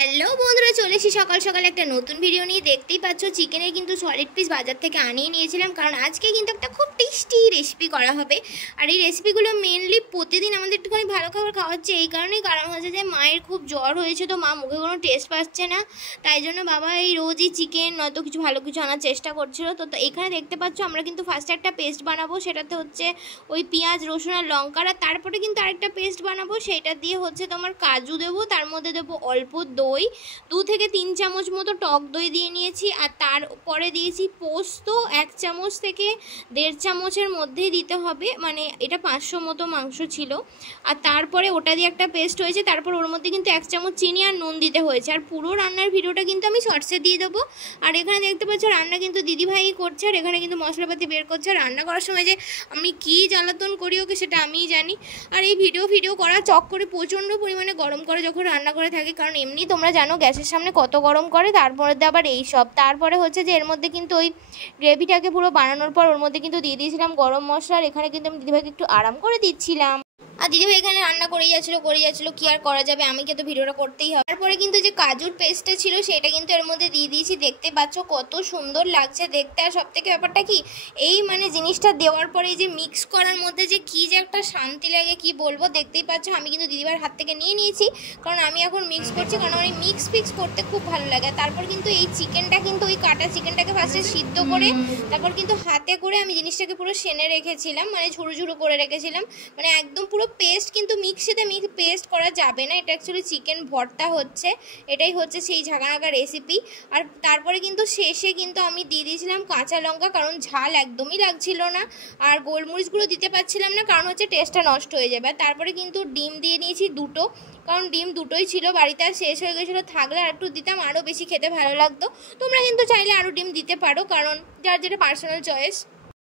Hello বন্ধুরা, চলে এসেছি সকাল সকাল একটা নতুন ভিডিও নিয়ে। দেখতেই পাচ্ছ চিকেনের কিন্তু সলিড পিস বাজার থেকে আনিয়ে নিয়েছিলাম, কারণ আজকে কিন্তু একটা খুব টেস্টি রেসিপি করা হবে। আর এই রেসিপিগুলো মেনলি প্রতিদিন আমাদের একটুখানি ভালো খাবার খাওয়াচ্ছে এই কারণেই, কারণ হচ্ছে যে মায়ের খুব জ্বর হয়েছে, তো মা মুখে কোনো টেস্ট পাচ্ছে না, তাই জন্য বাবা এই রোজই চিকেন নয়তো কিছু ভালো কিছু আনার চেষ্টা করছিল। তো এখানে দেখতে পাচ্ছ আমরা কিন্তু ফার্স্টে একটা পেস্ট বানাবো, সেটাতে হচ্ছে ওই পেঁয়াজ রসুন আর লঙ্কার, আর তারপরে কিন্তু আরেকটা পেস্ট বানাবো, সেটা দিয়ে হচ্ছে তোমার কাজু দেবো, তার মধ্যে দেবো অল্প দই, 2 থেকে 3 চামচ মতো টক দই দিয়ে নিয়েছি। আর তারপরে দিয়েছি পোস্ত 1 চামচ থেকে 1.5 চামচের মধ্যেই দিতে হবে, মানে এটা 500 মতো মাংস ছিল। আর তারপরে ওটা দিয়ে একটা পেস্ট হয়েছে, তারপর ওর মধ্যে কিন্তু 1 চামচ চিনি আর নুন দিতে হয়েছে। আর পুরো রান্নার ভিডিওটা কিন্তু আমি শর্টসে দিয়ে দেবো। আর এখানে দেখতে পাচ্ছ রান্না কিন্তু দিদিভাই করছে, আর এখানে কিন্তু মশলাপাতি বের করছে। রান্না করার সময় যে আমি কী জ্বালাতন করি ওকে সেটা আমিই জানি। আর এই ভিডিও করার চক্করে প্রচণ্ড পরিমাণে গরম করে যখন রান্না করে থাকি, কারণ এমনি তোমরা জানো গ্যাসের সামনে কত গরম করে, তারপরে আবার এই সব। তারপরে হচ্ছে যে এর মধ্যে কিন্তু ওই গ্রেভিটাকে পুরো বানানোর পর ওর মধ্যে কিন্তু দিয়ে দিয়েছিলাম গরম মশলা। আর এখানে কিন্তু আমি দিদিভাইকে একটু আরাম করে দিচ্ছিলাম। আর দিদিভাই এখানে রান্না করেই যাচ্ছিলো, কি আর করা যাবে, আমাকে তো ভিডিওটা করতেই হবে। তারপরে কিন্তু যে কাজুর পেস্টটা ছিল সেটা কিন্তু এর মধ্যে দিয়ে দিয়েছি। দেখতে পাচ্ছ কত সুন্দর লাগছে দেখতে। আর সব থেকে ব্যাপারটা কি, এই মানে জিনিসটা দেওয়ার পরে যে মিক্স করার মধ্যে যে কি যে একটা শান্তি লাগে কি বলবো। দেখতেই পাচ্ছ আমি কিন্তু দিদিভাইয়ের হাত থেকে নিয়ে নিয়েছি, কারণ আমি এখন মিক্স করছি, কারণ আমার এই মিক্স করতে খুব ভালো লাগে। তারপর কিন্তু এই চিকেনটা কিন্তু ওই কাটা চিকেনটাকে ফার্স্টে সিদ্ধ করে তারপর কিন্তু হাতে করে আমি জিনিসটাকে পুরো সেনে রেখেছিলাম, মানে ঝুড়ো করে রেখেছিলাম, মানে একদম পুরো পেস্ট কিন্তু মিক্সিতে পেস্ট করা যাবে না। এটা অ্যাকচুয়ালি চিকেন ভর্তা হচ্ছে, এটাই হচ্ছে সেই ঝাঁকানাকা রেসিপি। আর তারপরে কিন্তু শেষে কিন্তু আমি দিয়ে দিয়েছিলাম কাঁচা লঙ্কা, কারণ ঝাল একদমই লাগছিল না। আর গোলমরিচগুলো দিতে পারছিলাম না, কারণ হচ্ছে টেস্টটা নষ্ট হয়ে যাবে। আর তারপরে কিন্তু ডিম দিয়ে নিয়েছি 2টো, কারণ ডিম 2টোই ছিল বাড়িতে, আর শেষ হয়ে গেছিলো, থাকলে আর একটু দিতাম, আরও বেশি খেতে ভালো লাগতো। তোমরা কিন্তু চাইলে আরও ডিম দিতে পারো, কারণ যার যেটা পার্সোনাল চয়েস।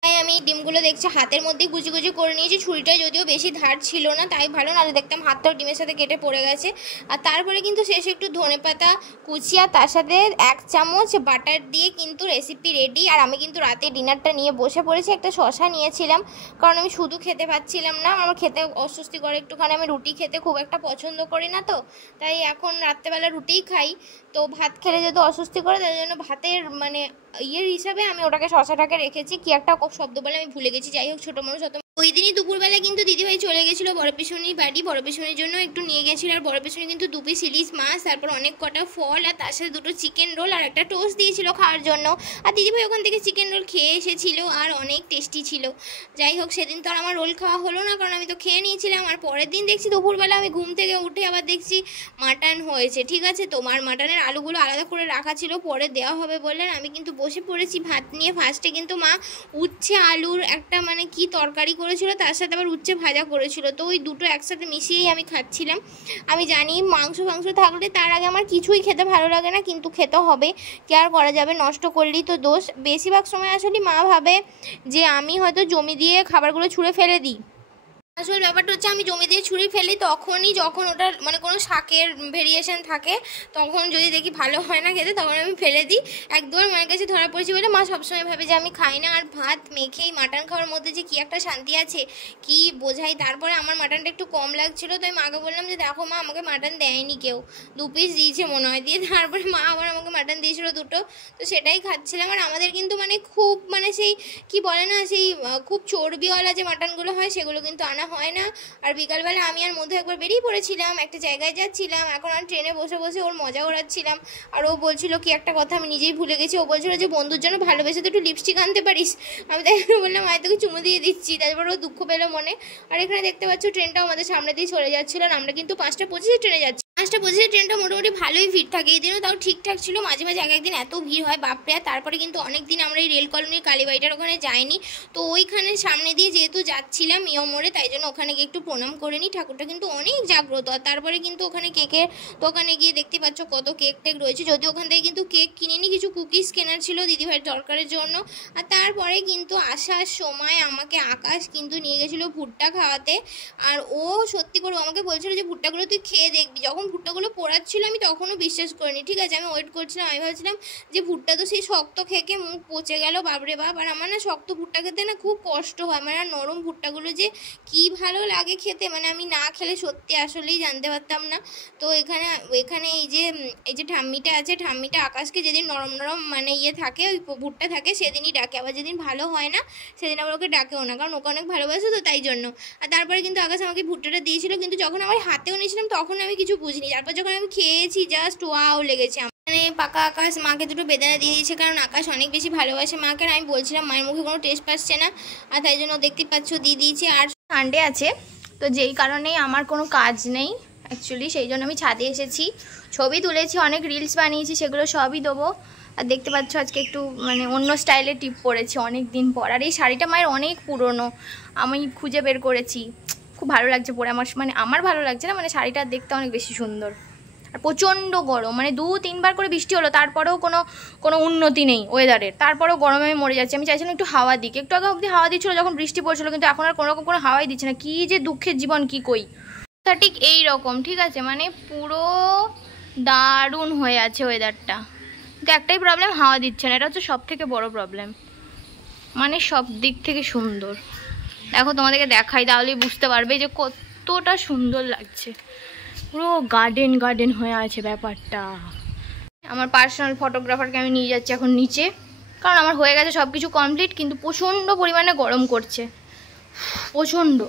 তাই আমি ডিমগুলো দেখছি হাতের মধ্যে কুচি করে নিয়েছি। ছুরিটা যদিও বেশি ধার ছিল না, তাই ভালো, নাহলে দেখতাম হাতটাও ডিমের সাথে কেটে পড়ে গেছে। আর তারপরে কিন্তু শেষে একটু ধনেপাতা কুচি আর তার সাথে 1 চামচ বাটার দিয়ে কিন্তু রেসিপি রেডি। আর আমি কিন্তু রাতে ডিনারটা নিয়ে বসে পড়েছি। একটা শসা নিয়েছিলাম, কারণ আমি শুধু খেতে পাচ্ছিলাম না, আমার খেতে অস্বস্তি করে একটুখানি, আমি রুটি খেতে খুব একটা পছন্দ করি না, তো তাই এখন রাত্রেবেলা রুটিই খাই। তো ভাত খেলে যেহেতু অস্বস্তি করে, তাই জন্য ভাতের মানে ইয়ের হিসাবে আমি ওটাকে শসাটাকে রেখেছি। কি একটা শব্দ বলে আমি ভুলে গেছি, যাই হোক ছোটো মানুষ অত। ওই দিনই দুপুরবেলা কিন্তু দিদিভাই চলে গেছিলো বড় পিসুনির বাড়ি, বড় পিসুনির জন্য একটু নিয়ে গেছিলো। আর বড় পিসুনি কিন্তু 2 পিস ইলিশ মাছ, তারপর অনেক কটা ফল, আর তার সাথে 2টো চিকেন রোল আর একটা টোস্ট দিয়েছিল খাওয়ার জন্য। আর দিদিভাই ওখান থেকে চিকেন রোল খেয়ে এসেছিলো, আর অনেক টেস্টি ছিল। যাই হোক, সেদিন তো আর আমার রোল খাওয়া হলো না, কারণ আমি তো খেয়ে নিয়েছিলাম। আর পরের দিন দেখছি দুপুরবেলা আমি ঘুম থেকে উঠে আবার দেখছি মাটন হয়েছে। ঠিক আছে, তোমার মাটনের আলুগুলো আলাদা করে রাখা ছিল, পরে দেওয়া হবে বললেন। আমি কিন্তু বসে পড়েছি ভাত নিয়ে। ফার্স্টে কিন্তু মা উচ্ছে আলুর একটা মানে কি তরকারি করেছিল, তার সাথে আবার উচ্ছে ভাজা করেছিল, তো ওই দুটো একসাথে মিশিয়েই আমি খাচ্ছিলাম। আমি জানি মাংস থাকলে তার আগে আমার কিছুই খেতে ভালো লাগে না, কিন্তু খেতে হবে, কি আর করা যাবে, নষ্ট করলেই তো দোষ। বেশিরভাগ সময় আসলে মা ভাবে যে আমি হয়তো জমি দিয়ে খাবারগুলো ছুঁড়ে ফেলে দিই। আসলে ব্যাপারটা হচ্ছে আমি জমি দিয়ে ছুরি ফেলি তখনই, যখন ওটার মানে কোনো শাকের ভেরিয়েশন থাকে, তখন যদি দেখি ভালো হয় না খেতে, তখন আমি ফেলে দিই। 1-2বার মায়ের কাছে ধরা পড়েছি বলে মা সবসময় ভাবে যে আমি খাই না। আর ভাত মেখেই মাটন খাওয়ার মধ্যে যে কী একটা শান্তি আছে কি বোঝাই। তারপরে আমার মাটনটা একটু কম লাগছিলো, তো আমি মাকে বললাম যে দেখো মা, আমাকে মাটন দেয়নি কেউ, 2 পিস দিয়েছে মনে হয়, দিয়ে তারপরে মা আবার আমাকে মাটন দিয়েছিলো 2টো, তো সেটাই খাচ্ছিলাম। আর আমাদের কিন্তু মানে খুব মানে সেই কি বলে না, সেই খুব চর্বিওয়ালা যে মাটনগুলো হয় সেগুলো কিন্তু আনা হয় না। আর বিকালবেলা আমি আর মধ্যে একবার বেরিয়ে পড়েছিলাম, একটা জায়গায় যাচ্ছিলাম, এখন আর ট্রেনে বসে ওর মজা ওড়াচ্ছিলাম। আর ও বলছিল কি একটা কথা আমি নিজেই ভুলে গেছি, ও বলছিল যে বন্ধুর জন্য ভালোবেসে তো একটু লিপস্টিক আনতে পারিস। আমি তাই বললাম আমি তোকে চুমু দিয়ে দিচ্ছি, তারপর ও দুঃখ পেলো মনে। আর এখানে দেখতে পাচ্ছ ট্রেনটাও আমাদের সামনে দিয়ে চলে যাচ্ছিল, আর আমরা কিন্তু 5টা 25 ট্রেনে যাচ্ছি। 5টা 25 ট্রেনটা মোটামুটি ভালোই ভিড় থাকে, এই দিনও তাও ঠিকঠাক ছিল, মাঝে মাঝে একদিন এত ভিড় হয় বাপরে। আর তারপরে কিন্তু অনেক দিন আমরা এই রেল কলোনির কালীবাড়িটার ওখানে যাইনি, তো ওইখানে সামনে দিয়ে যেহেতু যাচ্ছিলাম মোড়ে, তাই জন্য ওখানে গিয়ে একটু প্রণাম করে নিই, ঠাকুরটা কিন্তু অনেক জাগ্রত। আর তারপরে কিন্তু ওখানে কেকের দোকানে গিয়ে দেখতে পাচ্ছ কত কেক টেক রয়েছে, যদিও ওখান থেকে কিন্তু কেক কিনে নি, কিছু কুকিজ কেনার ছিল দিদিভাইয়ের দরকারের জন্য। আর তারপরে কিন্তু আসার সময় আমাকে আকাশ কিন্তু নিয়ে গেছিলো ভুট্টা খাওয়াতে। আর ও সত্যি করে আমাকে বলছিল যে ভুট্টাগুলো তুই খেয়ে দেখবি, যখন যখন ভুট্টাগুলো পোড়াচ্ছিল আমি তখনও বিশ্বাস করিনি, ঠিক আছে। আমি ওয়েট করছিলাম, আমি ভাবছিলাম যে ভুট্টা তো সেই শক্ত খেয়ে মুখ পচে গেল, বাপরে বাপ। আর আমার না শক্ত ভুট্টা খেতে না খুব কষ্ট হয়, মানে আর নরম ভুট্টাগুলো যে কি ভালো লাগে খেতে, মানে আমি না খেলে সত্যি আসলেই জানতে পারতাম না। তো এখানে এই যে ঠাম্মিটা আছে, ঠাম্মিটা আকাশকে যেদিন নরম নরম মানে থাকে ওই ভুট্টা থাকে সেদিনই ডাকে, আবার যেদিন ভালো হয় না সেদিন আবার ওকে ডাকেও না, কারণ ওকে অনেক ভালোবাসে তো তাই জন্য। আর তারপরে কিন্তু আকাশ আমাকে ভুট্টাটা দিয়েছিল, কিন্তু যখন আমার হাতেও নিয়েছিলাম তখন আমি কিছু বুঝিনি। তারপর যখন আমি খেয়েছি জাস্ট ওয়াও লেগেছে। মানে পাকা আকাশ মাকে দুটো বেদানা দিয়ে দিয়েছে, কারণ আকাশ অনেক বেশি ভালোবাসে মাকে। আর আমি বলছিলাম মায়ের মুখে কোনো টেস্ট পাচ্ছে না, আর তাই জন্য দেখতে পাচ্ছ দিয়ে দিয়েছে। আর সানডে আছে তো যেই কারণে আমার কোনো কাজ নেই অ্যাকচুয়ালি, সেই জন্য আমি ছাদে এসেছি, ছবি তুলেছি, অনেক রিলস বানিয়েছি, সেগুলো সবই দেবো। আর দেখতে পাচ্ছ আজকে একটু মানে অন্য স্টাইলে টিপ পরেছি অনেক দিন পর। আর এই শাড়িটা মায়ের অনেক পুরনো, আমি খুঁজে বের করেছি, খুব ভালো লাগছে পরে আমার, মানে আমার ভালো লাগছে না, মানে শাড়িটা দেখতে অনেক বেশি সুন্দর। আর প্রচণ্ড গরম, মানে 2-3 বার করে বৃষ্টি হলো, তারপরেও কোনো উন্নতি নেই ওয়েদারের, তারপরেও গরমে আমি মরে যাচ্ছি। আমি চাইছিলাম একটু হাওয়া দিক, একটু আগে অবধি হাওয়া দিচ্ছিলো যখন বৃষ্টি পড়ছিলো, কিন্তু এখন আর কোনো হাওয়াই দিচ্ছে না। কী যে দুঃখের জীবন কি কই। তা ঠিক এই রকম, ঠিক আছে, মানে পুরো দারুণ হয়ে আছে ওয়েদারটা, কিন্তু একটাই প্রবলেম, হাওয়া দিচ্ছে না, এটা হচ্ছে সব থেকে বড় প্রবলেম। মানে সব দিক থেকে সুন্দর, দেখো তোমাদেরকে দেখাই তাহলেই বুঝতে পারবে যে কতটা সুন্দর লাগছে, পুরো গার্ডেন হয়ে আছে ব্যাপারটা। আমার পার্সোনাল ফটোগ্রাফারকে আমি নিয়ে যাচ্ছি এখন নিচে, কারণ আমার হয়ে গেছে সব কিছু কমপ্লিট, কিন্তু প্রচণ্ড পরিমাণে গরম করছে, প্রচণ্ড।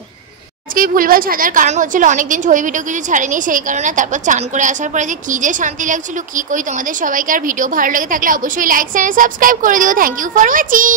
আজকে ভুলভাল সাজার কারণ হচ্ছিল অনেকদিন ছবি ভিডিও কিছু ছাড়েনি, সেই কারণে। তারপর চান করে আসার পরে যে কী যে শান্তি লাগছিল কি কই তোমাদের সবাইকে। আর ভিডিও ভালো লেগে থাকলে অবশ্যই লাইক চ্যানেল সাবস্ক্রাইব করে দিও। Thank you for watching.